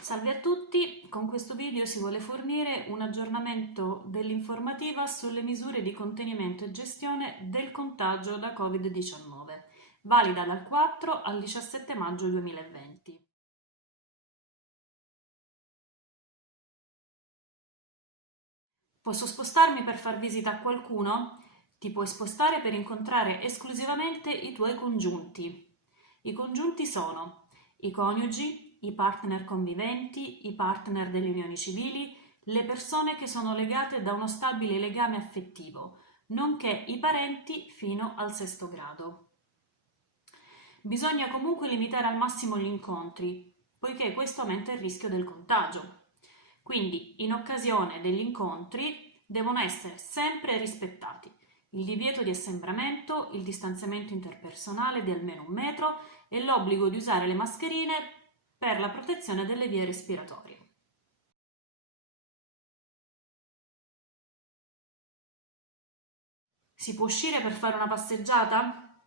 Salve a tutti, con questo video si vuole fornire un aggiornamento dell'informativa sulle misure di contenimento e gestione del contagio da Covid-19, valida dal 4 al 17 maggio 2020. Posso spostarmi per far visita a qualcuno? Ti puoi spostare per incontrare esclusivamente i tuoi congiunti. I congiunti sono i coniugi, i partner conviventi, i partner delle unioni civili, le persone che sono legate da uno stabile legame affettivo, nonché i parenti fino al sesto grado. Bisogna comunque limitare al massimo gli incontri, poiché questo aumenta il rischio del contagio. Quindi, in occasione degli incontri, devono essere sempre rispettati il divieto di assembramento, il distanziamento interpersonale di almeno 1 metro e l'obbligo di usare le mascherine per la protezione delle vie respiratorie. Si può uscire per fare una passeggiata?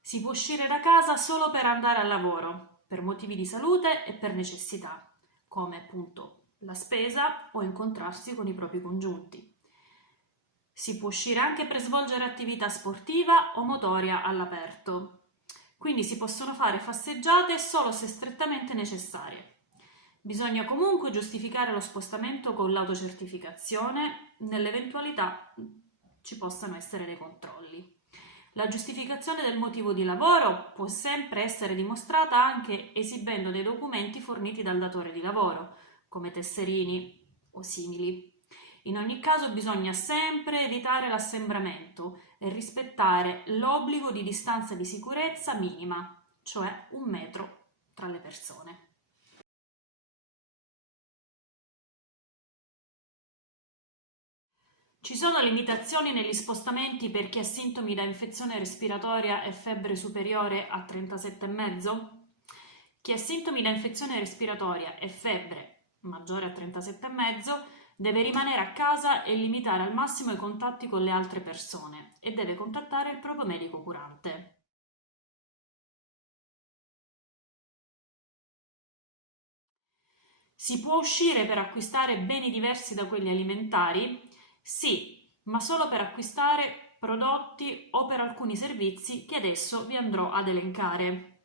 Si può uscire da casa solo per andare al lavoro, per motivi di salute e per necessità, come appunto la spesa o incontrarsi con i propri congiunti. Si può uscire anche per svolgere attività sportiva o motoria all'aperto. Quindi si possono fare passeggiate solo se strettamente necessarie. Bisogna comunque giustificare lo spostamento con l'autocertificazione nell'eventualità ci possano essere dei controlli. La giustificazione del motivo di lavoro può sempre essere dimostrata anche esibendo dei documenti forniti dal datore di lavoro, come tesserini o simili. In ogni caso bisogna sempre evitare l'assembramento e rispettare l'obbligo di distanza di sicurezza minima, cioè 1 metro tra le persone. Ci sono limitazioni negli spostamenti per chi ha sintomi da infezione respiratoria e febbre superiore a 37,5? Chi ha sintomi da infezione respiratoria e febbre maggiore a 37,5 deve rimanere a casa e limitare al massimo i contatti con le altre persone e deve contattare il proprio medico curante. Si può uscire per acquistare beni diversi da quelli alimentari? Sì, ma solo per acquistare prodotti o per alcuni servizi che adesso vi andrò ad elencare.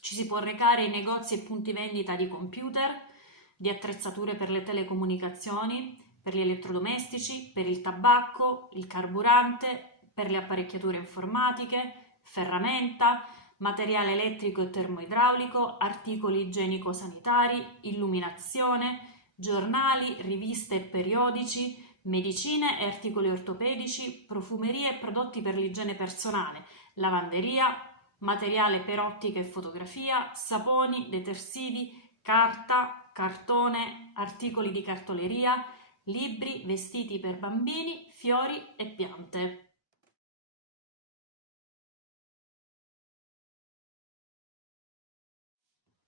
Ci si può recare in negozi e punti vendita di computer, di attrezzature per le telecomunicazioni, per gli elettrodomestici, per il tabacco, il carburante, per le apparecchiature informatiche, ferramenta, materiale elettrico e termoidraulico, articoli igienico-sanitari, illuminazione, giornali, riviste e periodici, medicine e articoli ortopedici, profumerie e prodotti per l'igiene personale, lavanderia, materiale per ottica e fotografia, saponi, detersivi, carta, cartone, articoli di cartoleria, libri, vestiti per bambini, fiori e piante.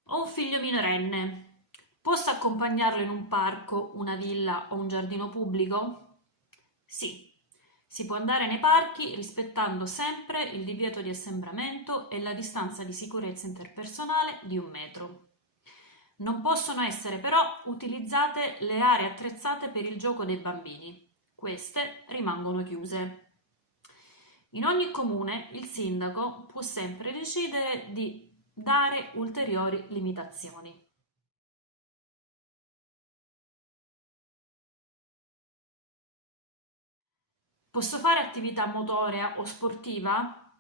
Ho un figlio minorenne. Posso accompagnarlo in un parco, una villa o un giardino pubblico? Sì. Si può andare nei parchi rispettando sempre il divieto di assembramento e la distanza di sicurezza interpersonale di 1 metro. Non possono essere però utilizzate le aree attrezzate per il gioco dei bambini. Queste rimangono chiuse. In ogni comune il sindaco può sempre decidere di dare ulteriori limitazioni. Posso fare attività motoria o sportiva?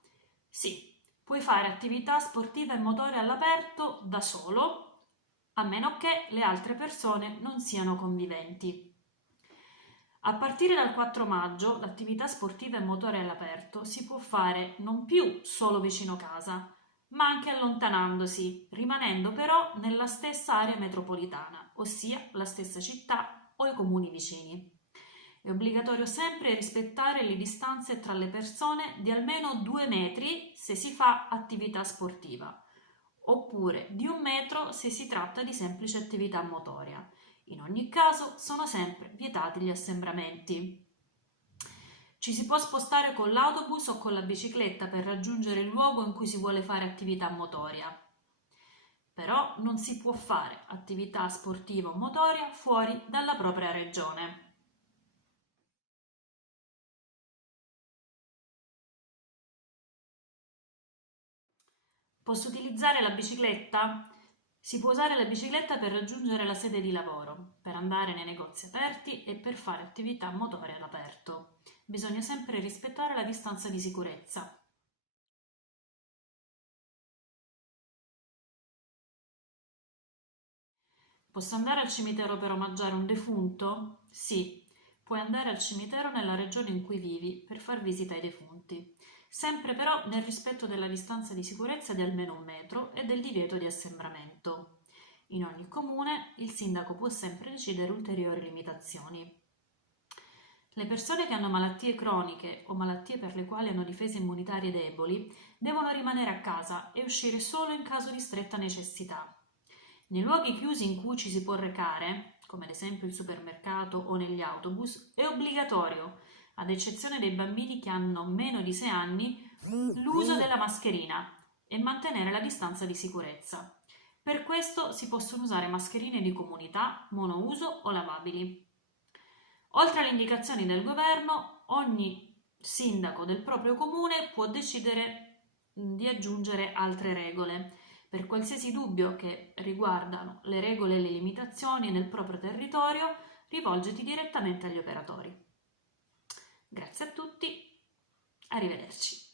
Sì, puoi fare attività sportiva e motoria all'aperto da solo, a meno che le altre persone non siano conviventi. A partire dal 4 maggio l'attività sportiva e motoria all'aperto si può fare non più solo vicino casa, ma anche allontanandosi, rimanendo però nella stessa area metropolitana, ossia la stessa città o i comuni vicini. È obbligatorio sempre rispettare le distanze tra le persone di almeno 2 metri se si fa attività sportiva, oppure di 1 metro se si tratta di semplice attività motoria. In ogni caso sono sempre vietati gli assembramenti. Ci si può spostare con l'autobus o con la bicicletta per raggiungere il luogo in cui si vuole fare attività motoria. Però non si può fare attività sportiva o motoria fuori dalla propria regione. Posso utilizzare la bicicletta? Si può usare la bicicletta per raggiungere la sede di lavoro, per andare nei negozi aperti e per fare attività motorie all'aperto. Bisogna sempre rispettare la distanza di sicurezza. Posso andare al cimitero per omaggiare un defunto? Sì, puoi andare al cimitero nella regione in cui vivi per far visita ai defunti, sempre però nel rispetto della distanza di sicurezza di almeno 1 metro e del divieto di assembramento. In ogni comune il sindaco può sempre decidere ulteriori limitazioni. Le persone che hanno malattie croniche o malattie per le quali hanno difese immunitarie deboli devono rimanere a casa e uscire solo in caso di stretta necessità. Nei luoghi chiusi in cui ci si può recare, come ad esempio il supermercato o negli autobus, è obbligatorio, ad eccezione dei bambini che hanno meno di 6 anni, l'uso della mascherina e mantenere la distanza di sicurezza. Per questo si possono usare mascherine di comunità, monouso o lavabili. Oltre alle indicazioni del governo, ogni sindaco del proprio comune può decidere di aggiungere altre regole per qualsiasi dubbio che riguardano le regole e le limitazioni nel proprio territorio, rivolgiti direttamente agli operatori. Grazie a tutti, arrivederci.